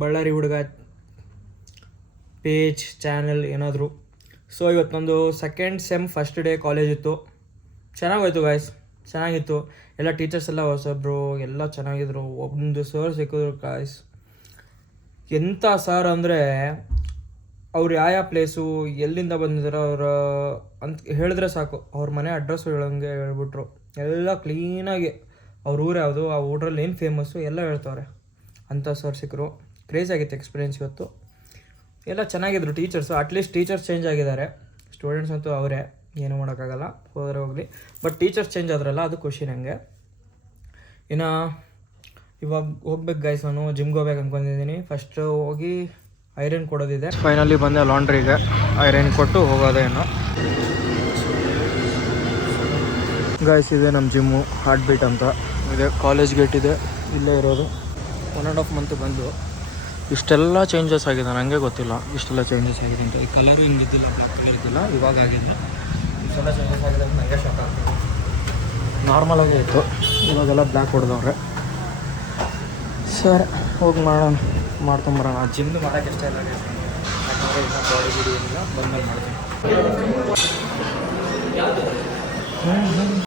ಬಳ್ಳಾರಿ ಹುಡುಗ page channel ಏನಾದರೂ. So ಇವತ್ತು ನಂದು second sem first day college ಇತ್ತು. ಚೆನ್ನಾಗೋಯ್ತು ಗಾಯ್ಸ್, ಚೆನ್ನಾಗಿತ್ತು. ಎಲ್ಲ ಟೀಚರ್ಸ್ ಎಲ್ಲ ಹೊಸಬ್ರು, ಎಲ್ಲ ಚೆನ್ನಾಗಿದ್ರು. ಒಂದು ಸರ್ ಸಿಕ್ಕಿದ್ರು ಗಾಯ್ಸ್, ಎಂಥ ಸರ್ ಅಂದರೆ ಅವ್ರು ಯಾವ ಪ್ಲೇಸು ಎಲ್ಲಿಂದ ಬಂದಿದ್ದಾರೆ ಅವ್ರ ಅಂತ ಹೇಳಿದ್ರೆ ಸಾಕು, ಅವ್ರ ಮನೆ ಅಡ್ರೆಸ್ಸು ಹೇಳೋಂಗೆ ಹೇಳ್ಬಿಟ್ರು. ಎಲ್ಲ ಕ್ಲೀನಾಗಿ ಅವ್ರ ಊರು ಯಾವುದು, ಆ ಊರಲ್ಲಿ ಏನು ಫೇಮಸ್ಸು ಎಲ್ಲ ಹೇಳ್ತವ್ರೆ. ಅಂಥ ಸರ್ ಸಿಕ್ಕರು. ಕ್ರೇಜ್ ಆಗಿತ್ತು ಎಕ್ಸ್ಪೀರಿಯೆನ್ಸ್ ಇವತ್ತು. ಎಲ್ಲ ಚೆನ್ನಾಗಿದ್ರು ಟೀಚರ್ಸು. ಅಟ್ಲೀಸ್ಟ್ ಟೀಚರ್ಸ್ ಚೇಂಜ್ ಆಗಿದ್ದಾರೆ, ಸ್ಟೂಡೆಂಟ್ಸ್ ಅಂತೂ ಅವರೇ, ಏನೂ ಮಾಡೋಕ್ಕಾಗಲ್ಲ, ಹೋದರೆ ಹೋಗಲಿ. ಬಟ್ ಟೀಚರ್ಸ್ ಚೇಂಜ್ ಆದ್ರಲ್ಲ, ಅದು ಖುಷಿ ನನಗೆ. ಇನ್ನು ಇವಾಗ ಹೋಗ್ಬೇಕು ಗೈಸ್, ನಾನು ಜಿಮ್ಗೆ ಹೋಗ್ಬೇಕು ಅಂದ್ಕೊಂಡಿದ್ದೀನಿ. ಫಸ್ಟು ಹೋಗಿ ಐರನ್ ಕೊಡೋದಿದೆ. ಫೈನಲಿ ಬಂದೆ ಲಾಂಡ್ರಿಗೆ, ಐರನ್ ಕೊಟ್ಟು ಹೋಗೋದೇ ಇನ್ನು. ಗೈಸ್ ಇದೆ ನಮ್ಮ ಜಿಮ್ಮು, ಹಾರ್ಟ್ ಬೀಟ್ ಅಂತ ಇದೆ. ಕಾಲೇಜ್ ಗೇಟ್ ಇದೆ, ಇಲ್ಲೇ ಇರೋದು. 1.5 ಮಂತ್ ಬಂದು ಇಷ್ಟೆಲ್ಲ ಚೇಂಜಸ್ ಆಗಿದೆ, ನನಗೆ ಗೊತ್ತಿಲ್ಲ ಇಷ್ಟೆಲ್ಲ ಚೇಂಜಸ್ ಆಗಿದೆ ಅಂತ. ಈ ಕಲರು ಹಿಂಗಿದ್ದಿಲ್ಲ, ಬ್ಲ್ಯಾಕ್ ಕಲರ್ ಇದ್ದಿಲ್ಲ, ಇವಾಗ ಆಗಿದೆ. ಇಷ್ಟೆಲ್ಲ ಚೇಂಜಸ್ ಆಗಿದೆ ಅಂತ ನನಗೆ ಶಾಕ್ ಆಗ್ತದೆ. ನಾರ್ಮಲಾಗೇ ಇತ್ತು, ಇವಾಗೆಲ್ಲ ಬ್ಲ್ಯಾಕ್ ಹೊಡೆದವ್ರೆ. ಸರಿ ಹೋಗಿ ಮಾಡ್ಕೊಂಬರೋಣ. ಜಿಮ್ದು ಮಾಡೋಕ್ಕೆ ಇಷ್ಟ ಇಲ್ಲ, ಯಾಕಂದರೆ ಇನ್ನೂ ಬಾಡಿ ಗಿಡಿ ಏನಿಲ್ಲ, ಬಂದ್ಮೇಲೆ ಮಾಡ್ತೀನಿ.